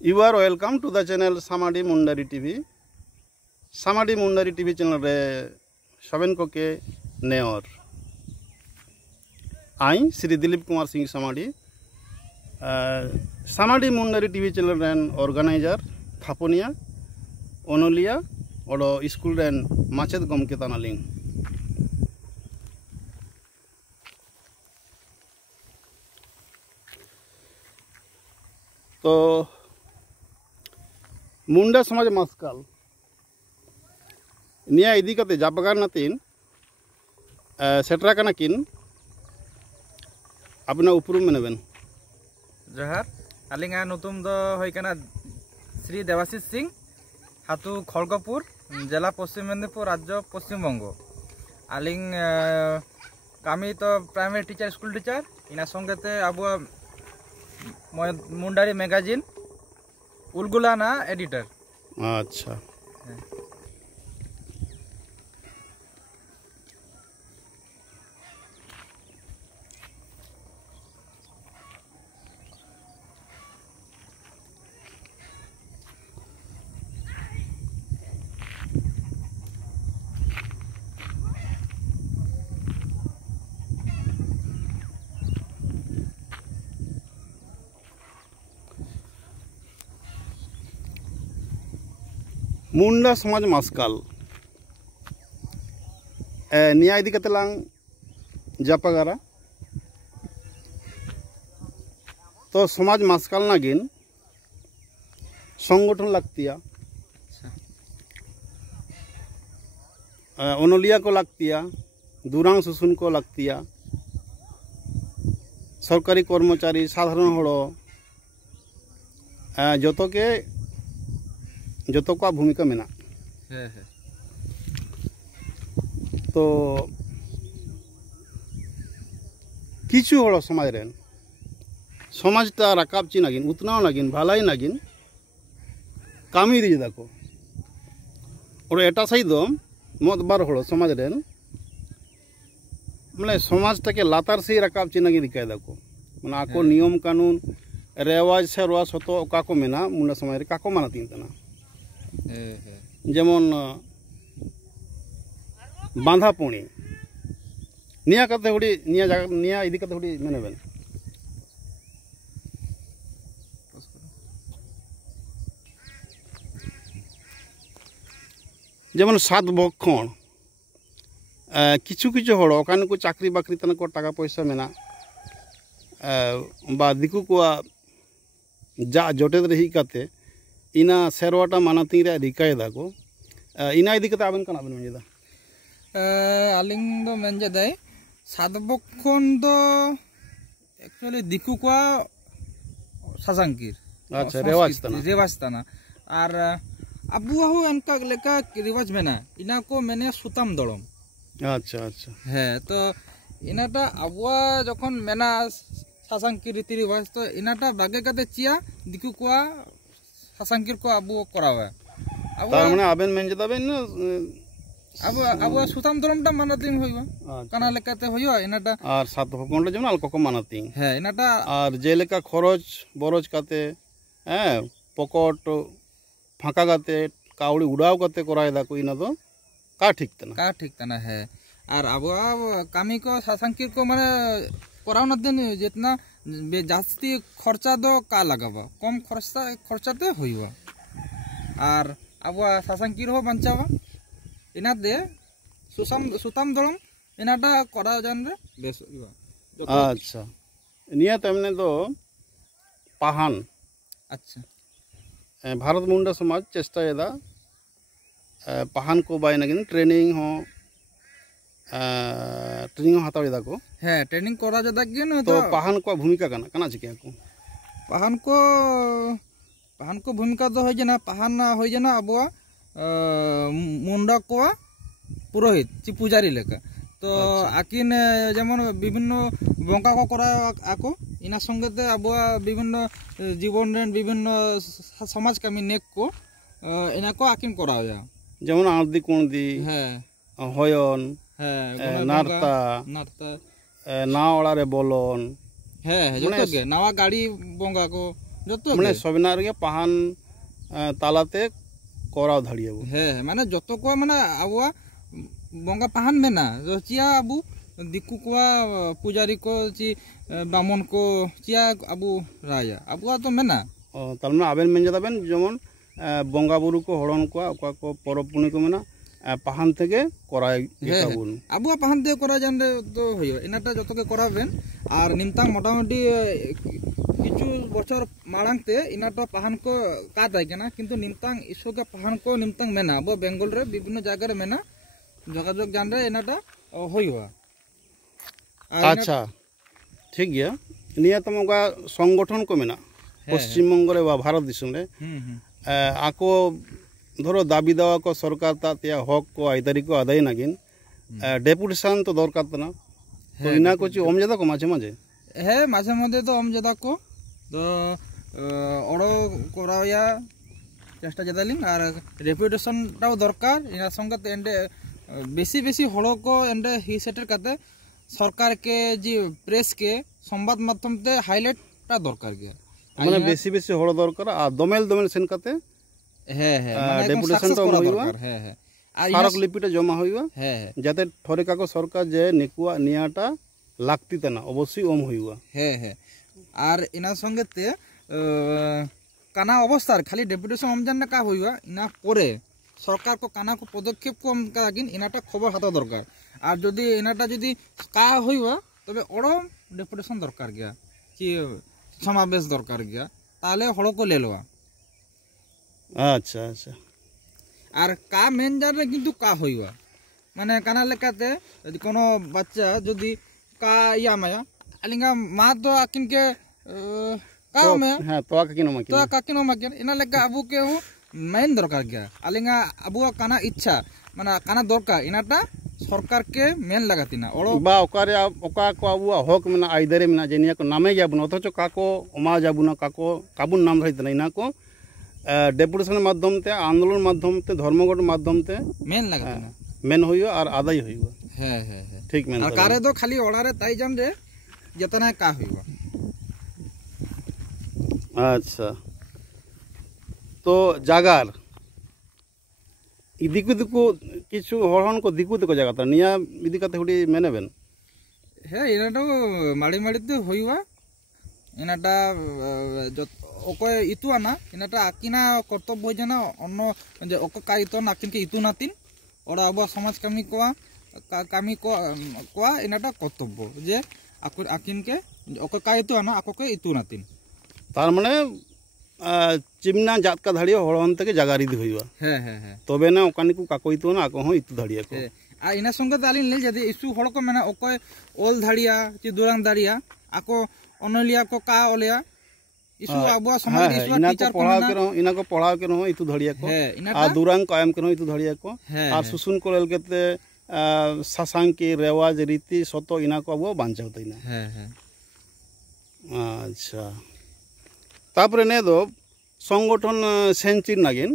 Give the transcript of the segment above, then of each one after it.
You are welcome to the channel Samadi Mundari TV. Samadi Mundari TV channel re Shaben ko ke neor. I Sri Dilip Kumar Singh Samadi. Samadi Mundari TV channel ren organizer Thaponia, Onolia, odo school ren Machet Gomke Tanaling. तो मुंडा समाज मस्काल निया इदी कते जापगार नातिन सेटरा कना किन अपना उपरुम मेनबेन जोहार आलिंगा नुतुम दो होय कना श्री देवाशीष सिंह हातु खड़गपुर जिला पश्चिम मेदिनीपुर राज्य पश्चिम बंग आलिंग कामी तो प्राइमरी टीचर स्कूल टीचर इना संगते अब मुंडारी मैगजीन उलगुलाना एडिटर। अच्छा मुंडा समाज मस्काल निया इदी कते लांग जापागारा तो समाज मस्काल नागिन संगठन लगतिया ओनलिया को लगतिया दुरांग सुसुन को लगतिया सरकारी कर्मचारी साधारण हड़ो जतो का भूमिका मेना तो किछु हड़ो समाज रेन समाजटा राकाब ची नागिन उतनाव नागिन भालाई नागिन कामी दी दाको और एटा साई दो मत बार हड़ो समाज रेन माने समाजटाके लातार से राकाब ची नागिन दिखाय दाको माने आको नियम कानून रेवाज से रवाज हतो का को मेना मुंडा समाज रे का को माना तीन तना जेमन बांधा पुणी निया कते हुडी निया इदी कते हुडी मेनेबेन जेमन सात बक्षण किछु किछु हड़ ओकान को चाकरी बाकरी तन को टाका पैसा मेना बा दिकु को जा जोटे रही काते इना सेरवाटा मानती रे रिकाय दाको इना इदी कते आबेन कना बन मेजेदा आलिंग दो मेंजे दाय सातबक्षण दो एक्चुअली दिकु को सासांकिर अच्छा रेवाज तना और अबुआ हो अनका लेका रिवाज मेना इना को मेने सुताम दड़म। अच्छा अच्छा है तो इनाटा अबुआ जखन मेना सासांकिर रीति रिवाज तो इनाटा बागे कते चिया दिकु को सासांकिर को अबुआ करावे तार माने आबेन मेंजे दाबेन ना अबुआ सुताम दड़मटा मानतिंग होइबा काना लेकाते होइबा इनाटा और सात बक्षण जेमन आल को मानतिंग है इनाटा और जे लेका खरच बरज काते पकट फाँका गाते काउड़ी उड़ाव काते कराय दाको इना दो का ठीक तना है और अबुआ कामी को सासांकिर को माने कराव न दिन जितना जास्ती खर्चा दो का लगाबा कम खर्चाते होइबा और अबुआ सासांकिर हो बंचावा इना दे सुताम दड़म इनाटा करा जान रे बेस होइबा। अच्छा निया तमने दो पाहान अच्छा भारत मुंडा समाज चेष्टा एदा पाहान को बाय नगिन ट्रेनिंग हो हाताव दा को है ट्रेनिंग करा जदा गिन तो पाहान को भूमिका कना चिके को पाहान को भूमिका दो होय जना पाहान होय जना अबुआ मुंडा को पुरोहित ची पुजारी लेका तो आकिन जेमन विभिन्न बंका को करा आको इना संगते अबुआ विभिन्न जीवन रेन विभिन्न समाज कामी नेक को इना को आकिन कराव जा जेमन आरदी कोंदी है होयन नारता नाव ओड़ा रे बोलन है जोतो गे नवा गाड़ी बंगा को মানে সবিনা রেগে পাহান তালাতে করাও ধাড়িয়াবো হ্যাঁ মানে যত কো মানে আবুয়া বঙ্গা পাহান মেনা চিয়া আবু দিকু কোয়া পূজারি को ची बामन को चिया আবু রায়া আবুয়া তো মেনা ও তার মানে আবেন মেন যাবেন যেমন বঙ্গা বুরু কো হড়ন কো ওকা কো পরব পুনি কো মেনা পাহান থেকে করাই গেতাবুন আবুয়া পাহান থেকে করা জানলে তো হইও এনাটা যতকে করাবেন আর নিমতাং মোটামুটি কিছু বছর মাড়াংতে ইনাটা পাহান কো কাদাই কেনা কিন্তু নিমতাং ইসোকে পাহান কো নিমতাং মেনা আবু বেঙ্গল রে বিভিন্ন জায়গায় মেনা যোগাযোগ জানলে এনাটা হইও আচ্ছা ঠিক গিয়া নিয়া তমগা সংগঠন কো মেনা পশ্চিমবঙ্গ রে বা ভারত দিশম রে আকো ধরো দাবি দেওয়া को सरकार ता त्या हक को आइदारी को आदाय नागिन डेपुटेशन तो दरकार तना तो इना को ची ओम ज्यादा को माঝে মাঝে है माঝে मध्य तो ओम ज्यादा को तो ओड़ो कराया চেষ্টা জাদালিং আর রেপুটেশনটাও দরকার এর সঙ্গে এন্ডে বেশি বেশি হড়ো को एंडे ही सेटर करते सरकार के जी प्रेस के संवाद माध्यम ते हाईलाइटটা দরকার গিয়া মানে বেশি বেশি হড়ো দরকার আর দমেল দমেল সেন কাতে হ্যাঁ হ্যাঁ মানে ডেপুটেশন তো হইবা হ্যাঁ হ্যাঁ আর স্মারক লিপিটা জমা হইবা হ্যাঁ যাতে থরে কাকো সরকার যে নেকুয়া নিয়াটা লাগতি না অবশ্যই ওম হইবা হ্যাঁ হ্যাঁ আর ইনার সঙ্গে তে কানা অবস্থার খালি ডেপুটেশন ওম জাননা কা হইবা ইনা পরে সরকার কো কানা কো পদক্ষেপ কম কাগিন ইনাটা খবর হাতা দরকার আর যদি ইনাটা যদি কা হইবা তবে ওড়ম ডেপুটেশন দরকার গিয়া কি সমাবেশ দরকার গিয়া তাহলে হড়ো কো লেলওয়া আচ্ছা আচ্ছা আর কা মেন জারে কিন্তু কা হইবা মানে কানা লেকাতে যদি কোনো বাচ্চা যদি কা ইয়া মায়া আলিঙ্গা মা তো আকিনকে কা মায়া হ্যাঁ তো কাকিনো মাকিন ইনা লেকা আবু কে হু মেন দরকার গিয়া আলিঙ্গা আবু কানা ইচ্ছা মানে কানা দরকার ইনাটা सरकार के मेन लगातिना ओड़ो बा ओकारे ओका को आबुआ हक मेना आइदारे मेना जेनिया को नामे जाबुन अथच काको ओमा जाबुना काको काबुन नाम धरितना इना को डेपुटेशन माध्यम ते आंदोलन माध्यम ते धर्मघट माध्यम ते मेन लगातिना मेन होइयो और आदाय होइयो है है ठीक मेन और कारे तो खाली ओड़ारे ताई जान रे जतना का होइयो अच्छा तो जागार दिकु दिकु किछु हरहन को दिकु दिकु जागा निया इदी काते हुडी मेनेबेन हे इनाटा माड़ी माड़ी ते होइवा इनाटा ओको इतुआना इनाटा आकिना कर्तव्य जना अन्न जे ओको का इतन आकिन के इतु नातिन ओडा अब समाज कामी को इनाटा कर्तव्य जे आकिन के ओको का इतुआना आको के इतु नातिन तार माने चिमना जात का धाड़िया हड़न तक जागारी दी हुईवा है तबे ना ओकानी को काको इतो ना आको हो इतु धाड़िया को आ इना संगे दालिन ले जदि इसु हड़ को मेना ओकय ओल धाड़िया ची दुरांग धाड़िया आको अनलिया को का ओलिया इसु आबुआ समाज इसु टीचर इना को पढ़ाव के रहो इतु धाड़िया को आ दुरांग कायम के रहो इतु धाड़िया को और सुसुन को लेल केते सासांग की रेवाज रीति सतो इना को आबुआ बांचाव तइना है अच्छा तापरे ने दो संगठन सेंचिर नागिन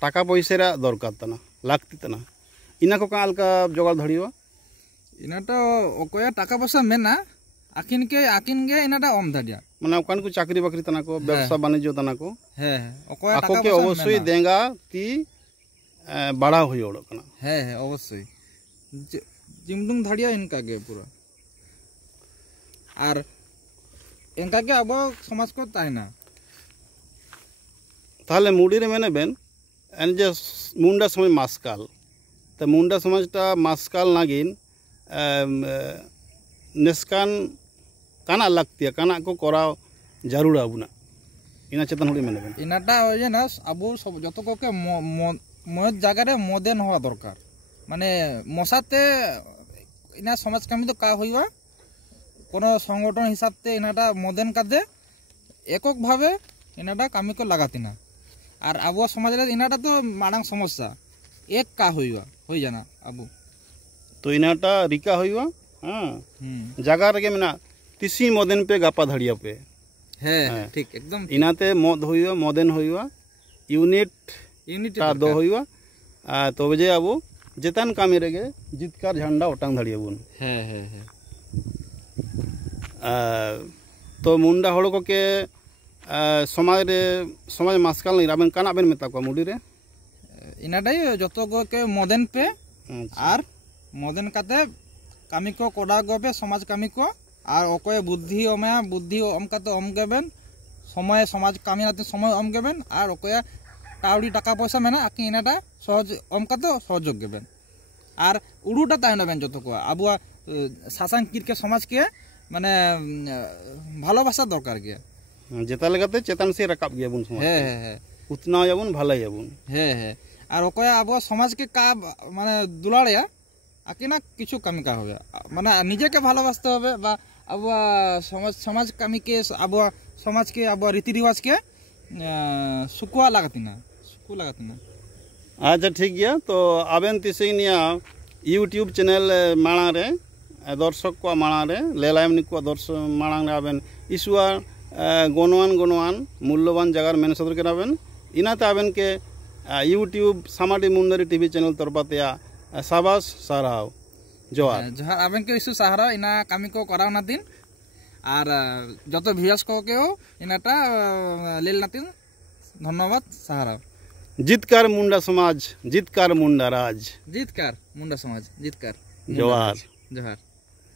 टाका पैसा दरकार तना लागती तना इना को काल का जोगाड़ धड़ियो इनाटा ओकोया टाका पैसा मेना आकिन गे इनाटा ओम धड़िया माने ओकान को चाकरी बाकरी तना को व्यवसाय वाणिज्य तना को है ओकोया टाका के अवश्य देंगा ती बड़ा होई ओड़ कना है अवश्य जिमडुंग धड़िया इनका गे पूरा और इनका के अब समाज को ताइना ताहले मुडी रे मेने बेन एन जे मुंडा समय मासकाल तो मुंडा समाजटा मासकाल नागिन नेस्कान काना लागतिया काना को कराव जरूर आबुना इना चेतन हुडी मेने बेन इनाटा होय ना अबु सब जतो को के मद जागा रे मदेन होवा दरकार माने मसाते इना समाज कामी तो का होइबा कोनो संगठन हिसाब ते इनाटा मदेन कादे एকক भावे इनाटा कामी को लगातिना और आबो समाज रे इनाटा तो माडांग समस्या एक का होइबा होई जाना आबो तो इनाटा रिका होइबा हां जगह रे मेना तिसी मदेन पे गापा धड़िया पे है ठीक एकदम इनाते मद होइबा मदेन होइबा यूनिट ता दो होइबा तो बजे आबो जेतान कामी रेगे जितकार झंडा ओटांग धड़िया बुन है तो मुंडा हड़ को के समाज रे समाज मास्काल नहीं आबेन काना बेन मेता को मुडी रे इनाटाई जतो के मदेन पे और मदेन काते कामी को कोडा गोबे समाज कामी को और ओकय बुद्धि ओमे बुद्धि ओम काते ओम गेबेन समय समाज कामी नाते समय ओम गेबेन और ओकय टाउडी टाका पैसा मेना आकि इनाटा सहज ओम काते सहयोग गेबेन और उड़ूटा ताहनबेन जतो को आबुआ शासन के समाज के माने भालोबासा दरकार गया जेता लगाते चेतन से रकाब गया बुन समाज उतना याबुन भाला याबुन और ओकय आबुआ समाज के का माने दुलाड़िया आकिना किछु कामी का होबे माने निजे के भालोबासते होबे बा आबुआ समाज कामी के आबुआ समाज के आबुआ रीति रिवाज के सुकुआ लागतिना अच्छा ठीक गया तो आबेन तिसिनिया यूट्यूब चैनल माड़ा रे दर्शक को माड़ा रे लेलायमनी को दर्शक माड़ा रे आबेन इസുआ गणवान मूल्यवान जगार मेन सदर के आबेन इनाते आबेन के यूट्यूब सामाडी मुंडरी टीवी चैनल तरपाते साबास साराव जोहार आबेन के इशु साहारा इना कामी को कराव ना दिन और जतो भियास को के इनाटा लेल नातिन धन्यवाद साहारा जितकार मुंडा समाज जितकार मुंडा राज जितकार मुंडा समाज जितकार जोहार जोहार।